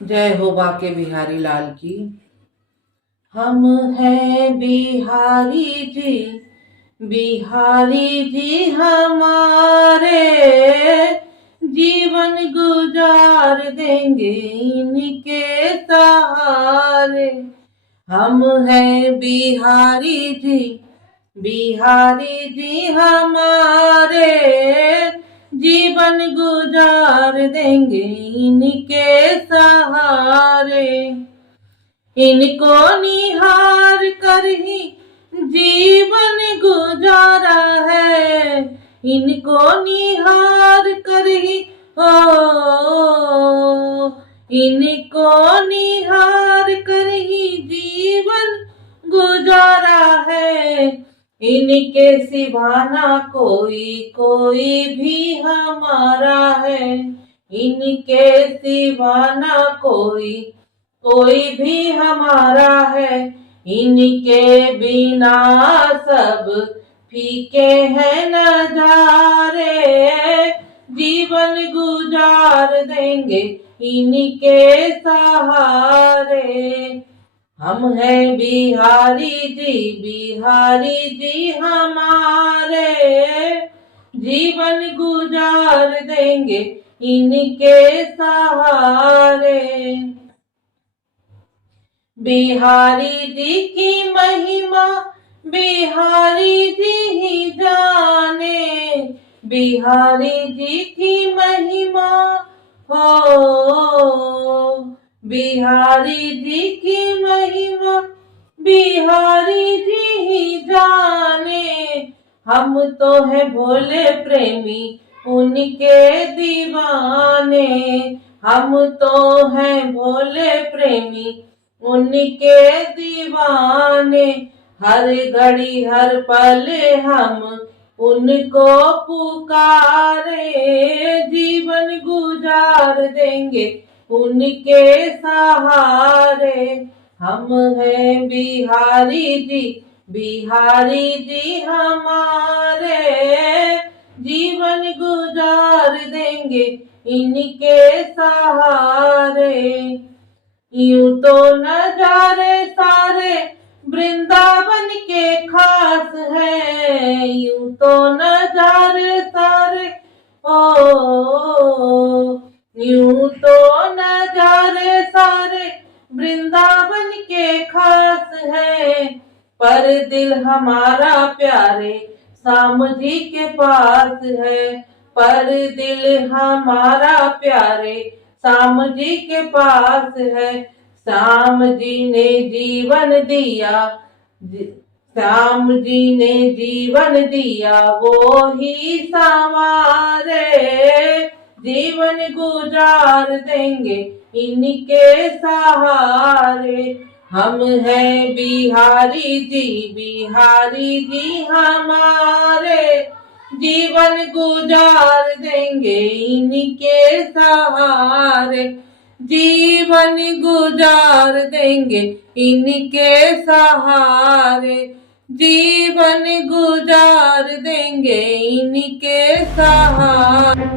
जय हो बाके बिहारी लाल की। हम हैं बिहारी जी हमारे, जीवन गुजार देंगे इनके सहारे। हम हैं बिहारी जी हमारे, जीवन गुजार देंगे इनके सहारे। इनको निहार कर ही जीवन गुजारा है, इनको निहार कर ही इनको निहार कर ही जीवन गुजारा है। इनके सिवाना कोई भी हमारा है, इनके सिवाना कोई भी हमारा है। इनके बिना सब फीके हैं नजारे, जीवन गुजार देंगे इनके सहारे। हम हैं बिहारी जी हमारे, जीवन गुजार देंगे इनके सहारे। बिहारी जी की महिमा बिहारी जी ही जाने, बिहारी जी की महिमा बिहारी जी की महिमा बिहारी जी ही जाने। हम तो है भोले प्रेमी उनके दीवाने, हम तो हैं भोले प्रेमी उनके दीवाने। हर घड़ी हर पल हम उनको पुकारे, जीवन गुजार देंगे उनके सहारे। हम हैं बिहारी जी हमारे, जीवन गुजार देंगे इनके सहारे। यूं तो नजारे सारे वृंदावन के खास है, यूं तो नजारे सारे यूं तो नजारे सारे वृंदावन के खास है। पर दिल हमारा प्यारे श्याम जी के पास है, पर दिल हमारा प्यारे श्याम जी के पास है। श्याम जी ने जीवन दिया, श्याम जी ने जीवन दिया वो ही संवारे, जीवन गुजार देंगे इनके सहारे। हम हैं बिहारी जी हमारे, जीवन गुजार देंगे इनके सहारे, जीवन गुजार देंगे इनके सहारे, जीवन गुजार देंगे इनके सहारे।